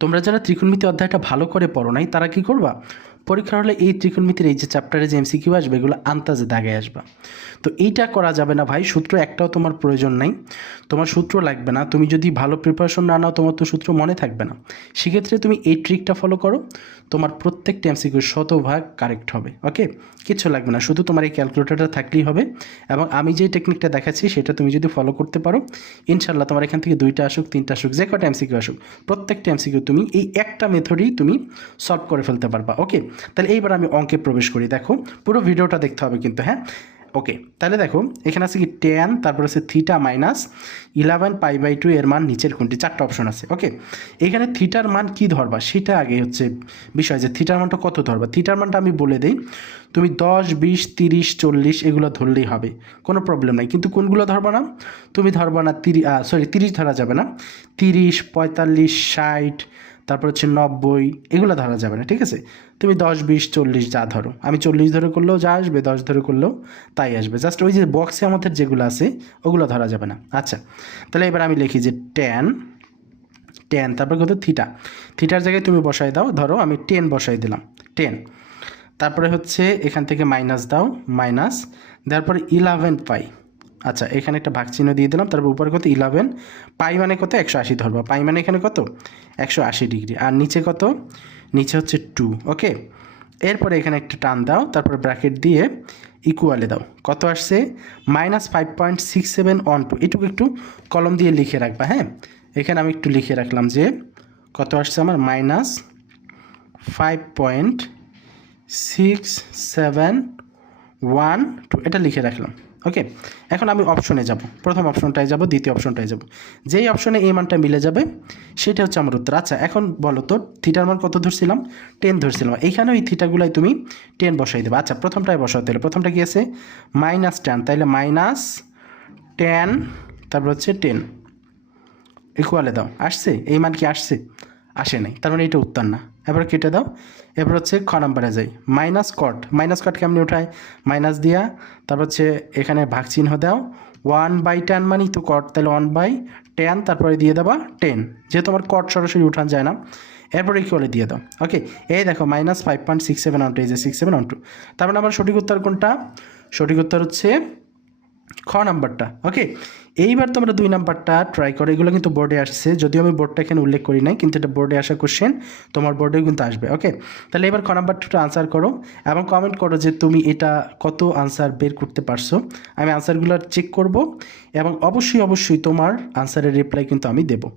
তোমরা যারা ত্রিকোণমিতি অধ্যায়টা ভালো করে পড়ো নাই তারা কি করবা, পরীক্ষার হলে এই ত্রিকোণমিতির এই যে চ্যাপ্টারে যে এমসিকিউ আসবে এগুলো আন্তাজে দাগে আসবা। তো এইটা করা যাবে না ভাই, সূত্র একটাও তোমার প্রয়োজন নাই, তোমার সূত্র লাগবে না। তুমি যদি ভালো প্রিপারেশন না নাও তোমার তো সূত্র মনে থাকবে না। সেক্ষেত্রে তুমি এই ট্রিকটা ফলো করো, তোমার প্রত্যেকটা এমসিকিউ শতভাগ কারেক্ট হবে। ওকে, কিচ্ছু লাগবে না, শুধু তোমার এই ক্যালকুলেটরটা থাকলেই হবে। এবং আমি যে টেকনিকটা দেখাচ্ছি সেটা তুমি যদি ফলো করতে পারো, ইনশাল্লাহ তোমার এখান থেকে 2টা আসুক 3টা আসুক যে কটা এমসিকিউ আসুক, প্রত্যেকটা এমসিকিউ তুমি এই একটা মেথডেই তুমি সলভ করে ফেলতে পারবা। ওকে, তাহলে এইবার আমি অঙ্কে প্রবেশ করি। দেখো পুরো ভিডিওটা দেখতে হবে কিন্তু, হ্যাঁ। ওকে, তাহলে দেখো এখানে আছে কি tan, তারপর আছে থিটা মাইনাস 11π/2 এর মান নিচের কোনটি, 4টা অপশন আছে। ওকে, এখানে থিটার মান কি ধরবা সেটা আগে হচ্ছে বিষয়, যে থিটার মানটা কত ধরবা। থিটার মানটা আমি বলে দিই, তুমি 10, 20, 30, 40 এগুলো ধরলেই হবে, কোনো প্রবলেম নাই। কিন্তু কোনগুলো ধরবা না, তুমি ধরবা না 30 ধরা যাবে না, 30, 45, 60, তারপর হচ্ছে 90 এগুলো ধরা যাবে না, ঠিক আছে। তুমি 10, 20, 40 যা ধরো, আমি 40 ধরে করলেও যা আসবে, 10 ধরে করলেও তাই আসবে। জাস্ট ওই যে বক্সে আমাদের যেগুলো আছে ওগুলো ধরা যাবে না। আচ্ছা, তাহলে এবার আমি লিখি যে tan, তারপর কত থিটার জায়গায় তুমি বসাই দাও, ধরো আমি 10 বসাই দিলাম, 10। তারপরে হচ্ছে এখান থেকে মাইনাস দাও, মাইনাস দেওয়ার পরে 11π। আচ্ছা, এখানে একটা ভাগ চিহ্ন দিয়ে দিলাম, তারপর উপরে কত 11, পাই মানে কত 180 ধরবা, পাই মানে এখানে কত 180 ডিগ্রি, আর নিচে কত, নিচে হচ্ছে 2। ওকে, এরপরে এখানে একটা টান দাও, তারপর ব্র্যাকেট দিয়ে ইকুয়ালে দাও, কত আসছে -5.6712। এটুকু একটু কলম দিয়ে লিখে রাখবা, হ্যাঁ। এখানে আমি একটু লিখে রাখলাম যে কত আসছে আমার -5.6712, এটা লিখে রাখলাম। ওকে, এখন আমি অপশনে যাব, প্রথম অপশনটায় যাব, দ্বিতীয় অপশনটায় যাব, যেই অপশনে এই মানটা মিলে যাবে সেটা হচ্ছে আমার উত্তর। আচ্ছা, এখন বলো তো থিটার মান কত ধরছিলাম, 10 ধরছিলাম, এইখানে ওই থিটাগুলাই তুমি 10 বসাই দেবে। আচ্ছা, প্রথমটায় বসাতে হলে প্রথমটা কি আছে -10, তাইলে -10, তারপর হচ্ছে 10 ইকুয়ালে দাও, আসছে এই মান কি আসছে, আসে নাই, তার মানে এটা উত্তর না। এবার কেটে দাও, এবার হচ্ছে খ নাম্বারে যাই, মাইনাস কট কেমনি ওঠায়, মাইনাস দিয়া তারপর হচ্ছে এখানে ভাগ চিহ্ন দাও, 1/10 মানেই তো কট, তাহলে 1/10, তারপরে দিয়ে দেবা 10, যেহেতু আমার কট সরাসরি উঠান যায় না, এরপরে ইকুয়ালে দিয়ে দাও। ওকে, এই দেখো -5.6712, এই যে 6712, তার মানে আমার সঠিক উত্তর কোনটা, সঠিক উত্তর হচ্ছে খ নাম্বারটা। ওকে, এইবার তোমরা 2 নাম্বারটা ট্রাই করো, এগুলো কিন্তু বোর্ডে আসছে, যদিও আমি বোর্ডটা এখানে উল্লেখ করি নাই, কিন্তু এটা বোর্ডে আসা কোশ্চেন, তোমার বোর্ডেও কিন্তু আসবে। ওকে, তাহলে এবার খ নাম্বারটা আনসার করো এবং কমেন্ট করো যে তুমি এটা কত আনসার বের করতে পারছো। আমি আনসারগুলো চেক করব এবং অবশ্যই তোমার আনসারের রিপ্লাই কিন্তু আমি দেবো।